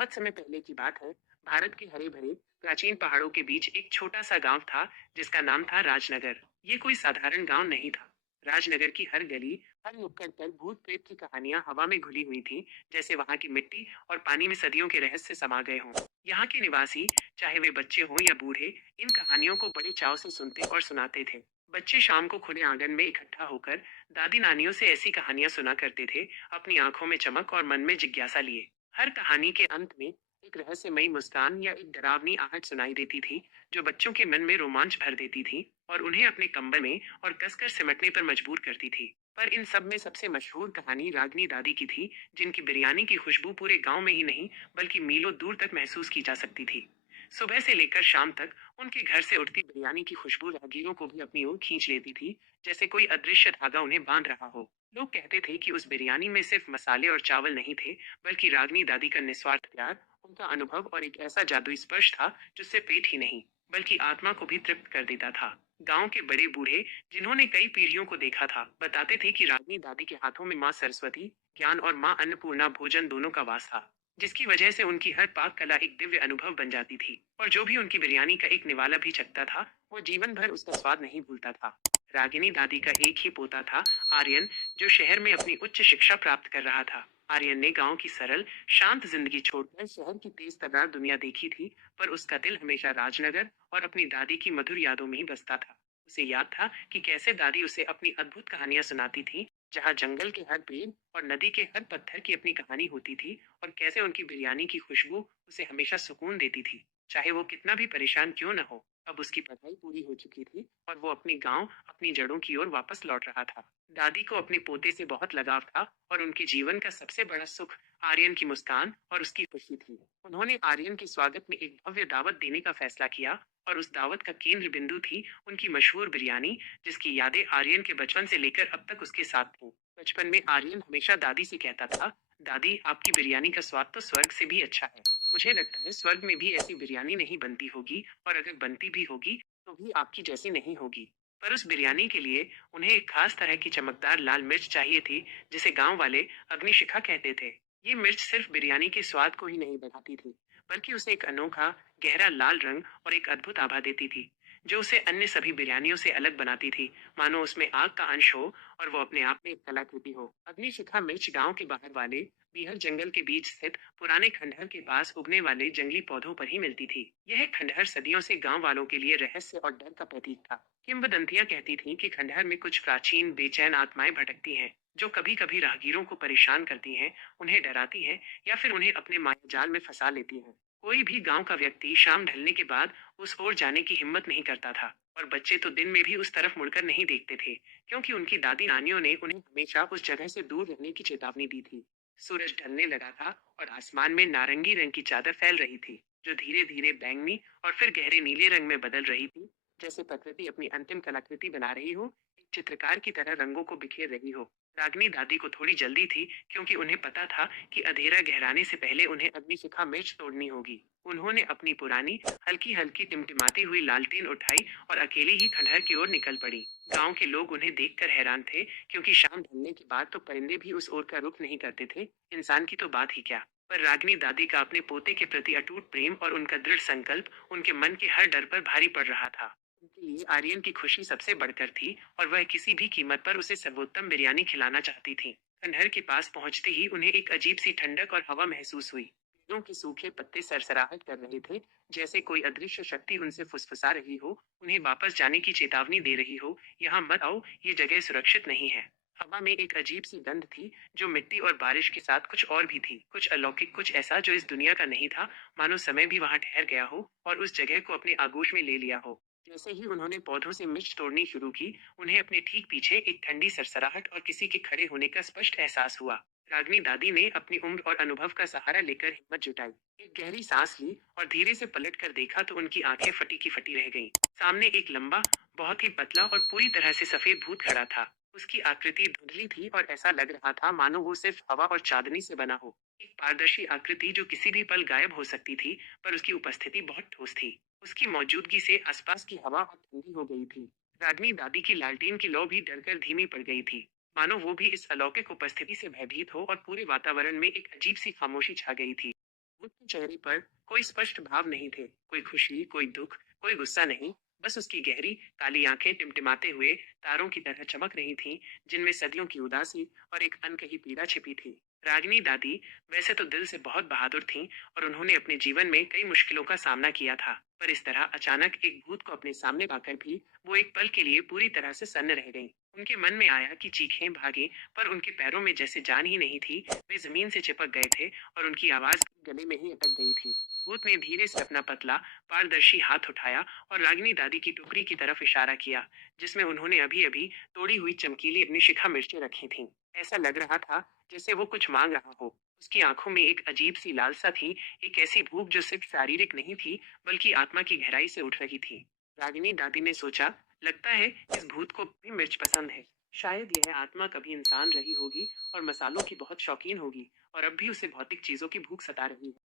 बहुत समय पहले की बात है। भारत के हरे भरे प्राचीन पहाड़ों के बीच एक छोटा सा गांव था जिसका नाम था राजनगर। ये कोई साधारण गांव नहीं था। राजनगर की हर गली, हर नुक्कड़ पर भूत प्रेत की कहानियां हवा में घुली हुई थी, जैसे वहां की मिट्टी और पानी में सदियों के रहस्य समा गए हों। यहाँ के निवासी, चाहे वे बच्चे हों या बूढ़े, इन कहानियों को बड़े चाव से सुनते और सुनाते थे। बच्चे शाम को खुले आंगन में इकट्ठा होकर दादी नानियों से ऐसी कहानियां सुना करते थे, अपनी आंखों में चमक और मन में जिज्ञासा लिए। हर कहानी के अंत में एक रहस्यमयी मुस्कान या एक डरावनी आहट सुनाई देती थी, जो बच्चों के मन में रोमांच भर देती थी और उन्हें अपने कंबल में और कसकर सिमटने पर मजबूर करती थी। पर इन सब में सबसे मशहूर कहानी रागनी दादी की थी, जिनकी बिरयानी की खुशबू पूरे गांव में ही नहीं बल्कि मीलों दूर तक महसूस की जा सकती थी। सुबह से लेकर शाम तक उनके घर से उठती बिरयानी की खुशबू राहगीरों को भी अपनी ओर खींच लेती थी, जैसे कोई अदृश्य धागा उन्हें बांध रहा हो। लोग कहते थे कि उस बिरयानी में सिर्फ मसाले और चावल नहीं थे, बल्कि रागनी दादी का निस्वार्थ प्यार, उनका अनुभव और एक ऐसा जादुई स्पर्श था जिससे पेट ही नहीं बल्कि आत्मा को भी तृप्त कर देता था। गांव के बड़े बूढ़े, जिन्होंने कई पीढ़ियों को देखा था, बताते थे कि रागनी दादी के हाथों में माँ सरस्वती, ज्ञान और माँ अन्नपूर्णा भोजन दोनों का वास था, जिसकी वजह से उनकी हर पाक कला एक दिव्य अनुभव बन जाती थी। और जो भी उनकी बिरयानी का एक निवाला भी चखता था, वो जीवन भर उसका स्वाद नहीं भूलता था। रागिनी दादी का एक ही पोता था, आर्यन, जो शहर में अपनी उच्च शिक्षा प्राप्त कर रहा था। आर्यन ने गांव की सरल, शांत जिंदगी छोड़कर शहर की तेज तर्रार दुनिया देखी थी, पर उसका दिल हमेशा राजनगर और अपनी दादी की मधुर यादों में ही बसता था। उसे याद था कि कैसे दादी उसे अपनी अद्भुत कहानियां सुनाती थी, जहाँ जंगल के हर पेड़ और नदी के हर पत्थर की अपनी कहानी होती थी, और कैसे उनकी बिरयानी की खुशबू उसे हमेशा सुकून देती थी, चाहे वो कितना भी परेशान क्यों न हो। अब उसकी पढ़ाई पूरी हो चुकी थी और वो अपनी गांव, अपनी जड़ों की ओर वापस लौट रहा था। दादी को अपने पोते से बहुत लगाव था और उनके जीवन का सबसे बड़ा सुख आर्यन की मुस्कान और उसकी खुशी थी। उन्होंने आर्यन के स्वागत में एक भव्य दावत देने का फैसला किया, और उस दावत का केंद्र बिंदु थी उनकी मशहूर बिरयानी, जिसकी यादें आर्यन के बचपन से लेकर अब तक उसके साथ थी। बचपन में आर्यन हमेशा दादी से कहता था, दादी, आपकी बिरयानी का स्वाद तो स्वर्ग से भी अच्छा है। मुझे लगता है स्वर्ग में भी ऐसी बिरयानी नहीं बनती होगी, और अगर बनती भी होगी तो भी आपकी जैसी नहीं होगी। पर उस बिरयानी के लिए उन्हें एक खास तरह की चमकदार लाल मिर्च चाहिए थी, जिसे गांव वाले अग्निशिखा कहते थे। ये मिर्च सिर्फ बिरयानी के स्वाद को ही नहीं बढ़ाती थी, बल्कि उसे एक अनोखा, गहरा लाल रंग और एक अद्भुत आभा देती थी, जो उसे अन्य सभी बिरयानियों से अलग बनाती थी, मानो उसमें आग का अंश हो और वो अपने आप में एक कलाकृति हो। अग्निशिखा मिर्च गांव के बाहर वाले बीहर जंगल के बीच स्थित पुराने खंडहर के पास उगने वाले जंगली पौधों पर ही मिलती थी। यह खंडहर सदियों से गांव वालों के लिए रहस्य और डर का प्रतीक था। किंवदंतियां कहती थीं कि खंडहर में कुछ प्राचीन बेचैन आत्माएं भटकती हैं, जो कभी कभी राहगीरों को परेशान करती हैं, उन्हें डराती हैं या फिर उन्हें अपने माया जाल में फंसा लेती हैं। कोई भी गांव का व्यक्ति शाम ढलने के बाद उस ओर जाने की हिम्मत नहीं करता था, और बच्चे तो दिन में भी उस तरफ मुड़कर नहीं देखते थे, क्योंकि उनकी दादी नानियों ने उन्हें हमेशा उस जगह से दूर रहने की चेतावनी दी थी। सूरज ढलने लगा था और आसमान में नारंगी रंग की चादर फैल रही थी, जो धीरे धीरे बैंगनी और फिर गहरे नीले रंग में बदल रही थी, जैसे प्रकृति अपनी अंतिम कलाकृति बना रही हो, एक चित्रकार की तरह रंगों को बिखेर रही हो। रागनी दादी को थोड़ी जल्दी थी, क्योंकि उन्हें पता था कि अंधेरा गहराने से पहले उन्हें अग्निशिखा मिर्च तोड़नी होगी। उन्होंने अपनी पुरानी, हल्की हल्की टिमटिमाती हुई लालटेन उठाई और अकेले ही खंडहर की ओर निकल पड़ी। गांव के लोग उन्हें देखकर हैरान थे, क्योंकि शाम ढलने के बाद तो परिंदे भी उस ओर का रुख नहीं करते थे, इंसान की तो बात ही क्या। पर रागनी दादी का अपने पोते के प्रति अटूट प्रेम और उनका दृढ़ संकल्प उनके मन के हर डर पर भारी पड़ रहा था। उनके लिए आर्यन की खुशी सबसे बढ़कर थी, और वह किसी भी कीमत पर उसे सर्वोत्तम बिरयानी खिलाना चाहती थी। खंडहर के पास पहुंचते ही उन्हें एक अजीब सी ठंडक और हवा महसूस हुई। पेड़ों के सूखे पत्ते सरसराहट कर रहे थे, जैसे कोई अदृश्य शक्ति उनसे फुसफुसा रही हो, उन्हें वापस जाने की चेतावनी दे रही हो, यहाँ मत आओ, ये जगह सुरक्षित नहीं है। हवा में एक अजीब सी गंध थी, जो मिट्टी और बारिश के साथ कुछ और भी थी, कुछ अलौकिक, कुछ ऐसा जो इस दुनिया का नहीं था, मानो समय भी वहां ठहर गया हो और उस जगह को अपने आगोश में ले लिया हो। जैसे ही उन्होंने पौधों से मिर्च तोड़नी शुरू की, उन्हें अपने ठीक पीछे एक ठंडी सरसराहट और किसी के खड़े होने का स्पष्ट एहसास हुआ। रागनी दादी ने अपनी उम्र और अनुभव का सहारा लेकर हिम्मत जुटाई, एक गहरी सांस ली और धीरे से पलट कर देखा तो उनकी आंखें फटी की फटी रह गईं। सामने एक लंबा, बहुत ही पतला और पूरी तरह से सफेद भूत खड़ा था। उसकी आकृति धुंधली थी और ऐसा लग रहा था मानो वो सिर्फ हवा और चांदनी से बना हो। एक पारदर्शी आकृति जो किसी भी पल गायब हो सकती थी, पर उसकी उपस्थिति बहुत ठोस थी। उसकी मौजूदगी से आसपास की हवा और ठंडी हो गई थी। रागनी दादी की लालटेन की लौ भी डरकर धीमी पड़ गई थी, मानो वो भी इस अलौकिक उपस्थिति से भयभीत हो, और पूरे वातावरण में एक अजीब सी खामोशी छा गई थी। भूत के चेहरे पर कोई स्पष्ट भाव नहीं थे, कोई खुशी, कोई दुख, कोई गुस्सा नहीं। बस उसकी गहरी काली आंखें टिमटिमाते हुए तारों की तरह चमक रही थीं, जिनमें सदियों की उदासी और एक अनकही पीड़ा छिपी थी। रागिनी दादी वैसे तो दिल से बहुत बहादुर थीं और उन्होंने अपने जीवन में कई मुश्किलों का सामना किया था, पर इस तरह अचानक एक भूत को अपने सामने पाकर भी वो एक पल के लिए पूरी तरह से सन्न रह गईं। उनके मन में आया कि चीखें, भागें, पर उनके पैरों में जैसे जान ही नहीं थी। वे जमीन से चिपक गए थे और उनकी आवाज गले में ही अटक गई थी। भूत ने धीरे से अपना पतला, पारदर्शी हाथ उठाया और रागिनी दादी की टोकरी की तरफ इशारा किया, जिसमें उन्होंने अभी अभी तोड़ी हुई चमकीली अपनी शिखा मिर्चें रखी थीं। ऐसा लग रहा था जैसे वो कुछ मांग रहा हो। उसकी आंखों में एक अजीब सी लालसा थी, एक ऐसी भूख जो सिर्फ शारीरिक नहीं थी, बल्कि आत्मा की गहराई से उठ रही थी। रागिनी दादी ने सोचा, लगता है इस भूत को भी मिर्च पसंद है। शायद यह आत्मा कभी इंसान रही होगी और मसालों की बहुत शौकीन होगी, और अब भी उसे भौतिक चीजों की भूख सता रही है।